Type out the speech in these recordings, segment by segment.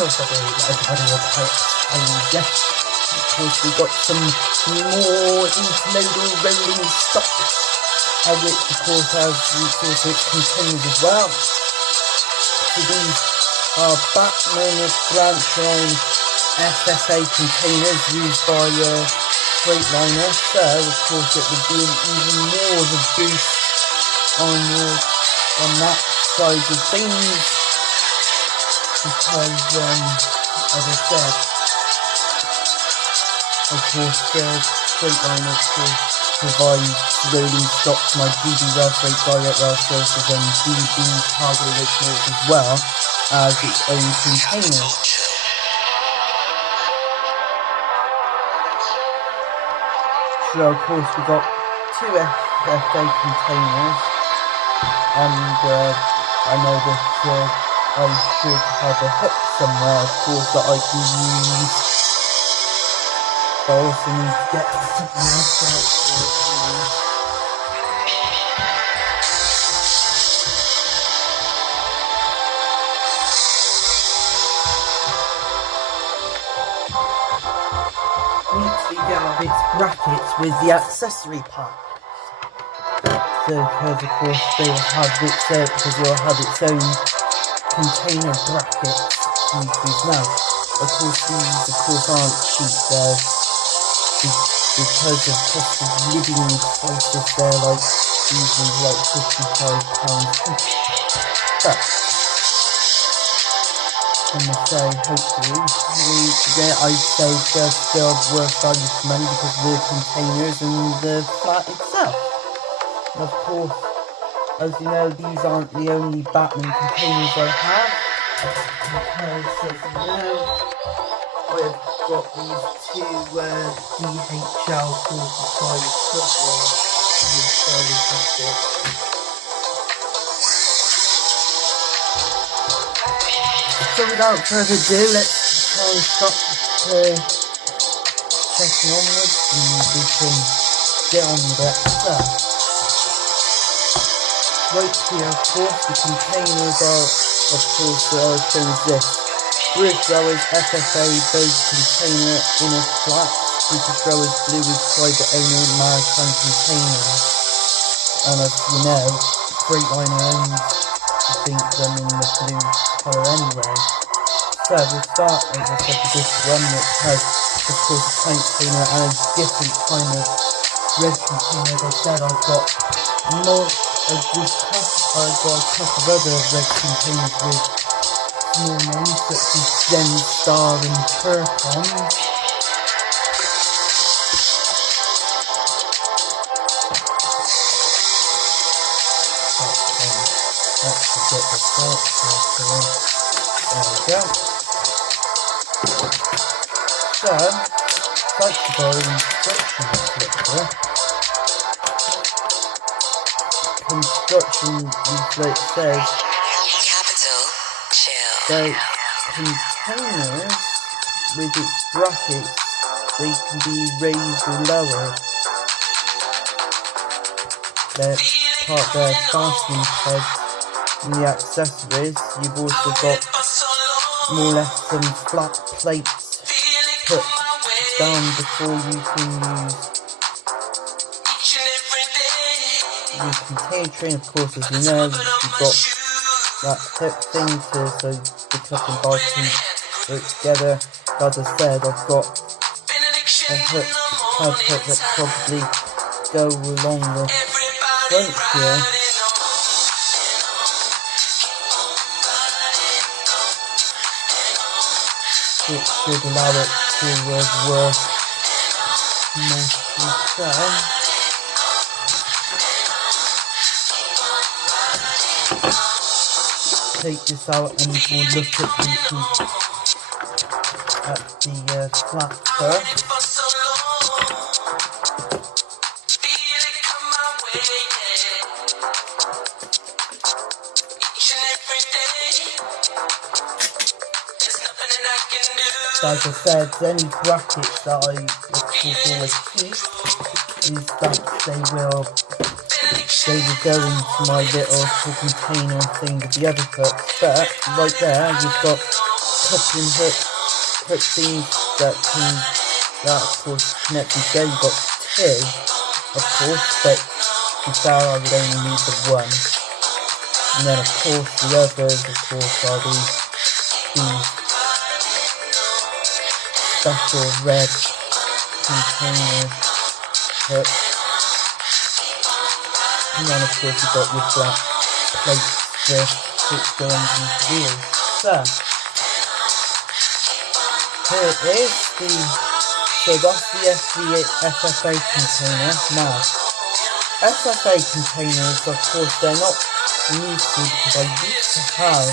also everybody will play it. And yes, of course we got some more intermodal rolling stock, which of course has resources containers as well. So these are Bachmann branch line FFA containers used by Freightliner, so of course it would be even more of a boost on that side of things, because as I said, of course Freightliner of course provides rolling stock to my GB Rail Freight Direct Rail Services and DB Cargo Locomotives as well as its own containers. So of course we got 2 FFA containers, and I know that I should have a hook somewhere, of course, that I can use, but I also need to get something else out for it. Needs to get its brackets with the accessory part. So, because of course they will have its own container brackets to use now. Of course these aren't cheap. They're because of cost of living prices. They're like usually like £55 each. But I must say, hopefully, I'd say they're still worth value for money because of the containers and the flat itself. And of course, as you know, these aren't the only Bachmann containers I have, because as you know, I've got these 2 DHL 45 footballs with fairly plastic. So without further ado, let's try and stop checking onwards and we can get on with it. So, right here, of course, the containers are, of course, shown as this. British Rowers FFA boat container in a flat. British Rowers blue with private owner maritime containers. And as you know, Freightliner owns, I think, them in the blue colour anyway. So we'll start, as I said, with this one, which has, of course, a tank container and a different kind of red container. As I said, I've got a couple of other red containers with small names such as Gem, Star and Turcon. Let's get the salt carefully. There we go. So, like to go instruction leaflet. Construction leaflet says that containers with its brackets, they can be raised or lowered. Their fastening pegs and the accessories. You've also got more or less some flat plates put down before you can use your container train. Of course, as you know, you've got that hook thing so the cup and bar can work together. As I said, I've got a pad hook that probably go along the front here. It should allow it to work nicely so. Take this out and we'll look at the flap first. As I said, any brackets that I of course always keep is that they will go into my little container thing with the other hooks. But right there, you've got coupling hook things that of course connect together. You've got two, of course, but to fair I would only need the one. And then of course the others, of course, are these special red container hooks. And then of course you've got your black plates which go on these wheels. So here is that's the FFA container. Now FFA containers, of course, they're not new to, because I used to have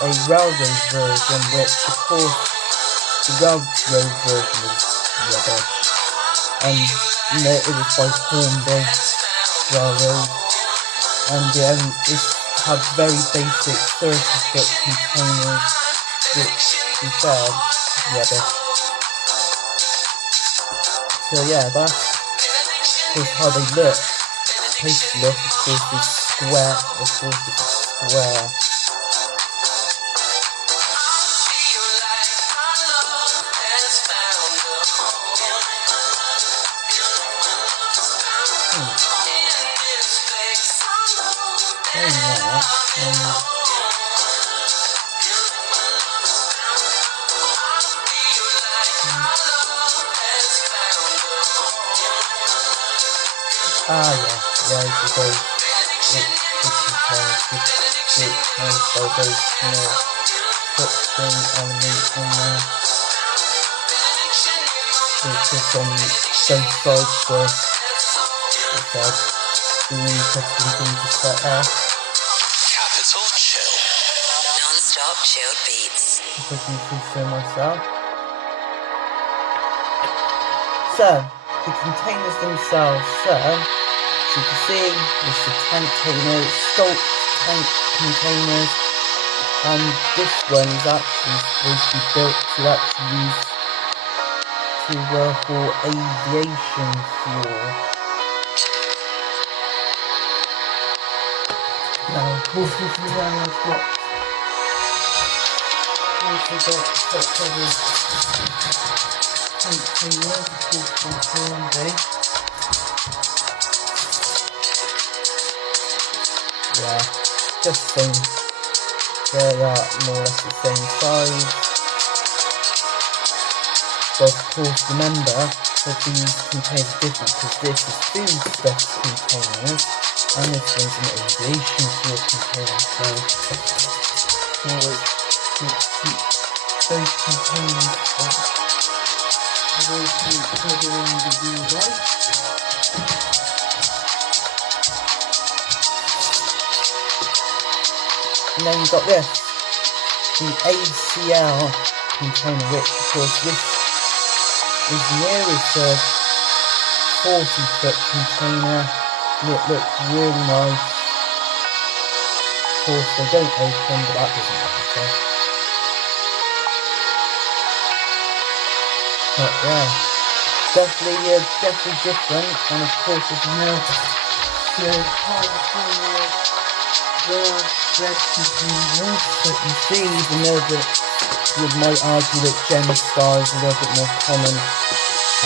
a railroad version, which of course the railroad version was rubbish, and it was by Hornby Railroad, and it had very basic 30-foot containers, which to be fair, rubbish. So yeah, that's how they look. Supposed to look, of course, is square. Of course, it's square. Yeah, it contains all those small footprint elements in there. It's just on both sides, so it's the interesting thing to set up. Capital Chill. Non-stop chilled beats. If I can see so myself. So, the containers themselves, so you can see there's the tank containers, sculpt tank containers, and this one is actually supposed to be built to actually use for aviation fuel. Now, of course, this is where I've got tank containers, of course, from Hornby. Yeah, just same. They are more or less the same size. But of course, remember that these containers are different, because this is food stuff containers and this one's an aviation fuel container. So always keep those containers away from each other in the wheel right. And then you've got this, the ACL container, which of course this is nearest a 40-foot container, and it looks really nice. Of course they don't open, but that doesn't matter. But yeah, definitely different, and of course as you know, the red containers that you see, even though that you might argue that Gemstar is a little bit more common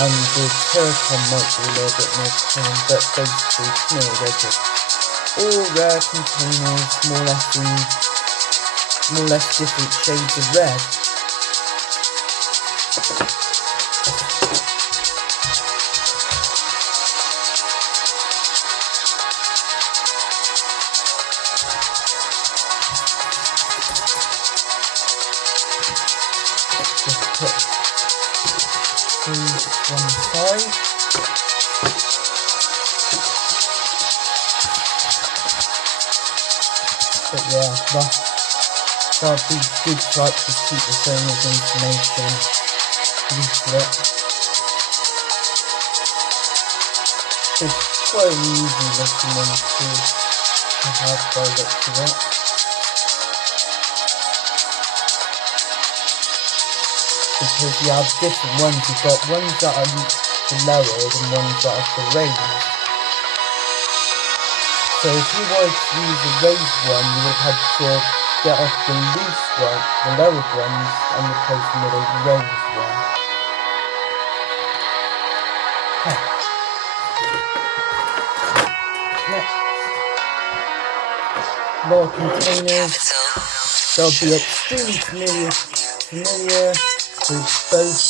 and the Terracon might be a little bit more common, but basically, you know, they're just all rare containers, more or less different shades of red. Put these one side. But yeah, that'd be good to actually keep the owner's information leaflet. It's quite an easy looking one to have by the looks of it. Because you have different ones, you've got ones that are for lowered and ones that are for raised. So if you wanted to use a raised one, you would have to go get off the loose one, the lower ones, and replace them with a raised one. Next, lore containers. They'll be extremely familiar with both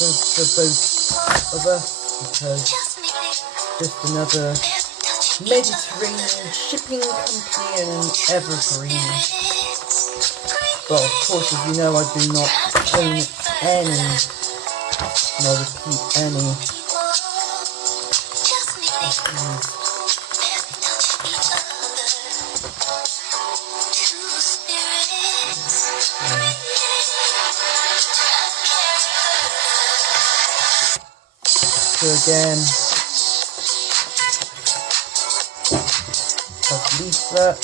of us, because just another Mediterranean shipping company and an evergreen. But of course, as you know, I do not own any, and I repeat, any. So again, a leaflet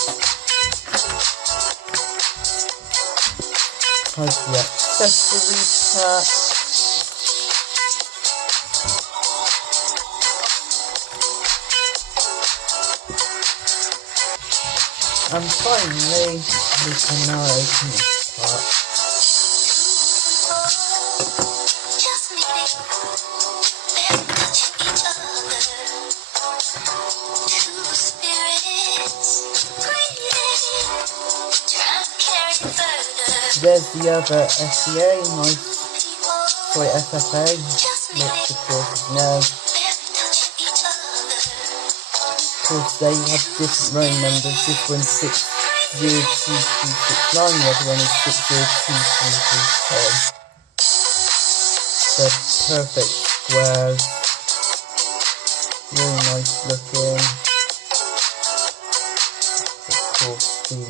has the accessory pack. And finally, we can now open this part. There's the other FFA, FFA, which of course is now. Of course, they have different running numbers. This one's 602269, the other one is 602210. They're perfect squares, really nice looking. Of course, the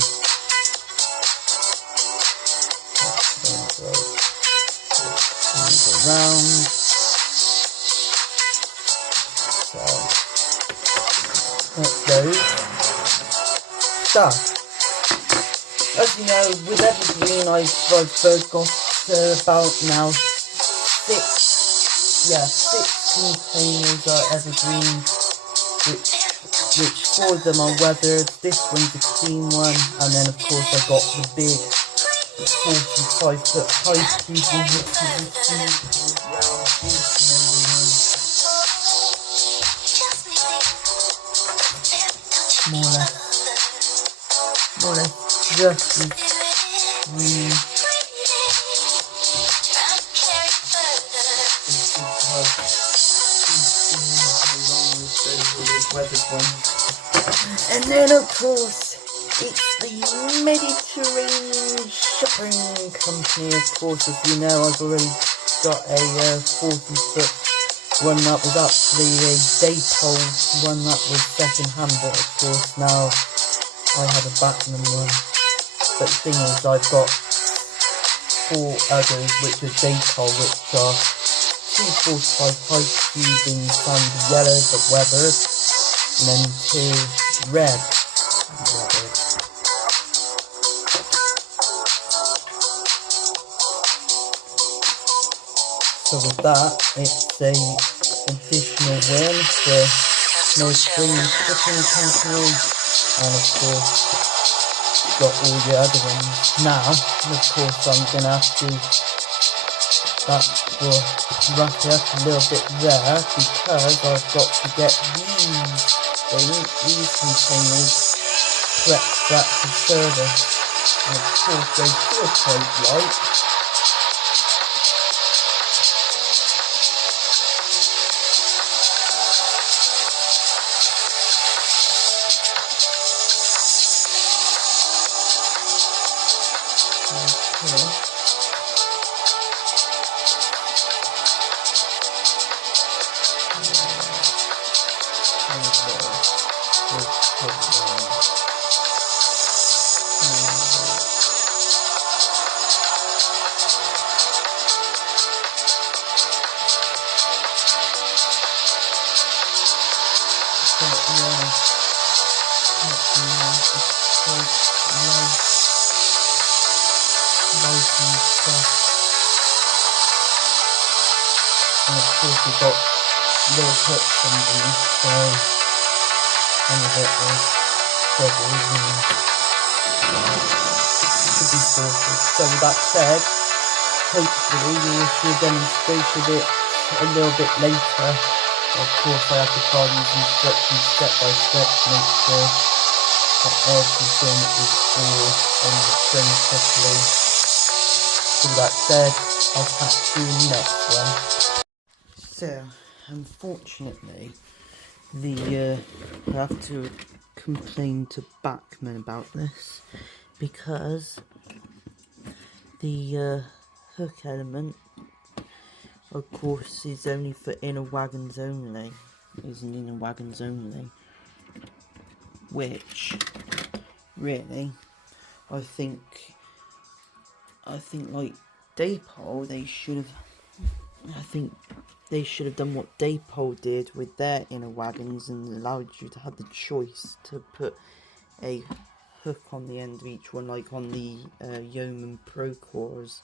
around. So that's those. So, as you know, with evergreen, I've got about now six containers are evergreen, which 4 of them are weathered. This one's a clean one, and then of course I got the big 45-foot high tubing, which is more or less just as green. And then of course it's the Mediterranean shipping company. Of course, as you know, I've already got a 40-foot one that was actually a daypole one that was second hand, but of course now I have a Bachmann one. But the thing is, I've got 4 others which are daypole, which are 2 45 high tubing sandy yellow but weathered, and then 2 red weathered. So with that, it's a additional win for Mediterranean shipping company, and of course got all the other ones. Now, of course, I'm gonna have to, that will wrap it up a little bit there, because I've got to get these containers prepped back to service. And of course they feel quite light. And of course we've got little hooks underneath, so some of it is bubbles and should be sorted. So with that said, hopefully you will see a demonstration of it a little bit later. Of course I have to follow these instructions step by step to make sure that everything is all on the train properly. So with that said, I'll catch you in the next one. So, unfortunately, I have to complain to Bachmann about this, because the hook element, of course, is only for inner wagons only. Which, really, I think like Daypole, they should have done what Daypole did with their inner wagons and allowed you to have the choice to put a hook on the end of each one, like on the Yeoman Procores.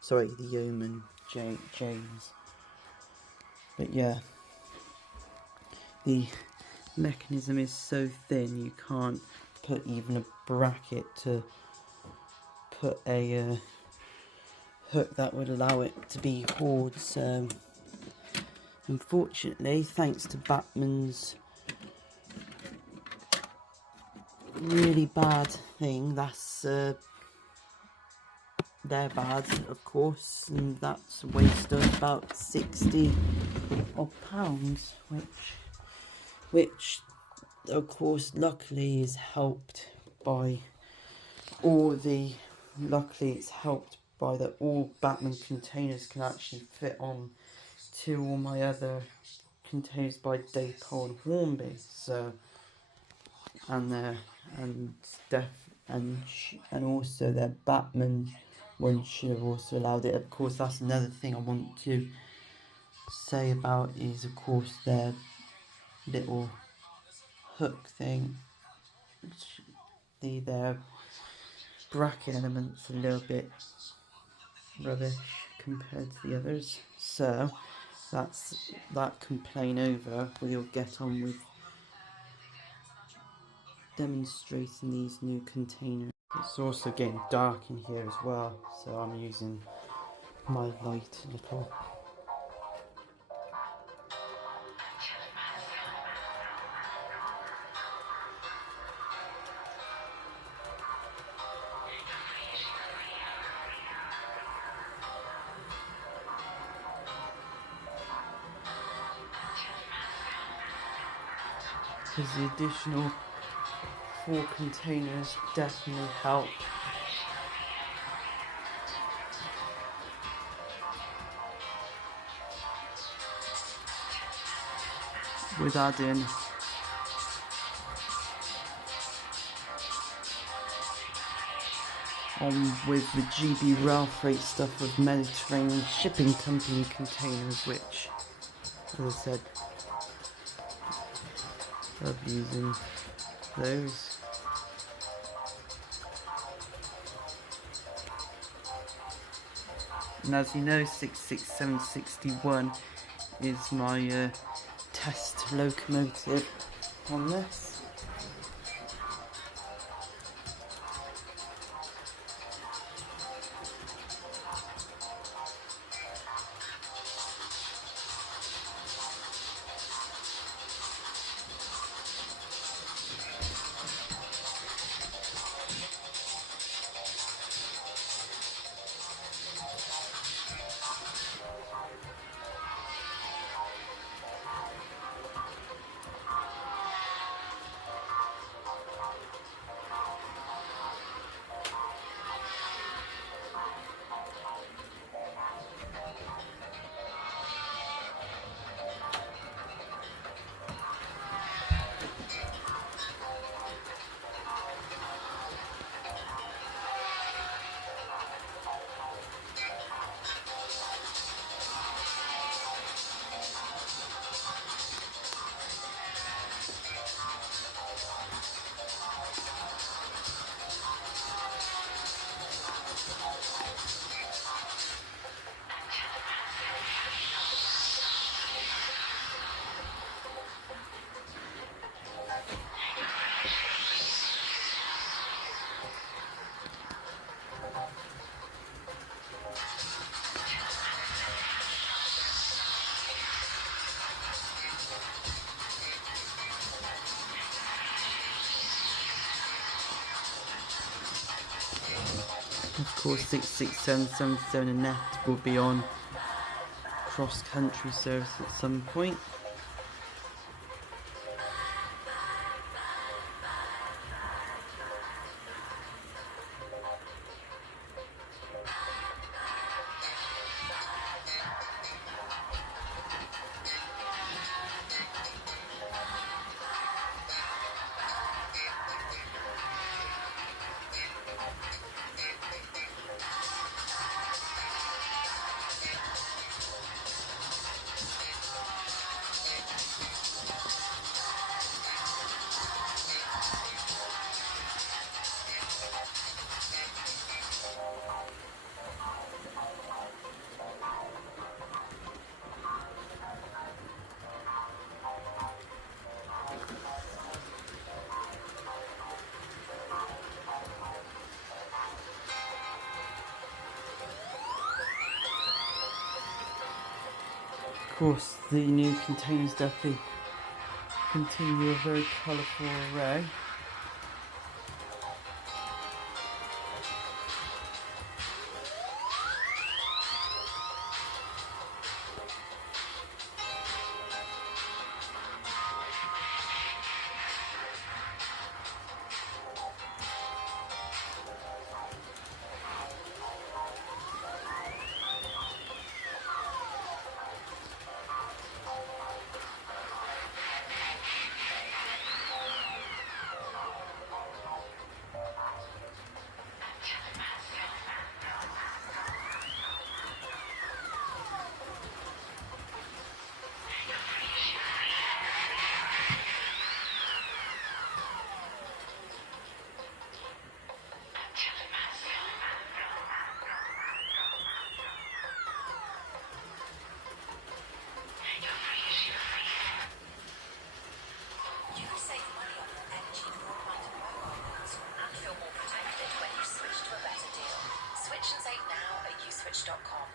Sorry, the Yeoman James. But yeah, the mechanism is so thin you can't put even a bracket to put a hook that would allow it to be hauled. So unfortunately, thanks to Bachmann's really bad thing, that's they're bad, of course, and that's a waste of about £60 odd, which of course luckily is helped by all Bachmann containers can actually fit on to all my other containers by Daypole and Hornby. So and also their Bachmann one should have also allowed it. Of course, that's another thing I want to say about is, of course, their little hook thing. Their bracket element's a little bit rubbish compared to the others. So that's that complaint over. We'll get on with demonstrating these new containers. It's also getting dark in here as well, so I'm using my light a little. Because the additional 4 containers definitely help. With adding on with the GB Rail Freight stuff with Mediterranean Shipping Company containers, which, as I said, I'll be using those. And as you know, 66761 is my test locomotive on this. course 66777 and net will be on cross-country service at some point. Of course, the new containers definitely continue a very colourful array. Switch.com.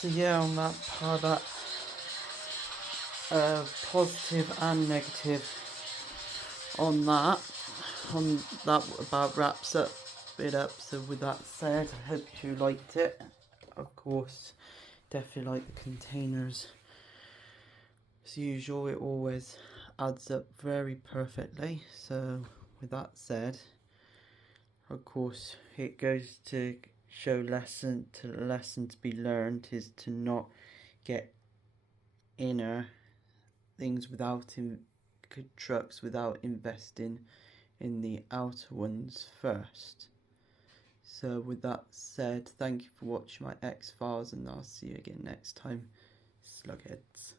So yeah, on that part, that positive and negative on that about wraps it up. So with that said, I hope you liked it. Of course, definitely like the containers. As usual, it always adds up very perfectly. So with that said, of course, it goes to show lesson to be learned is to not get inner things without trucks without investing in the outer ones first. So with that said, thank you for watching my X-Files, and I'll see you again next time, slugheads.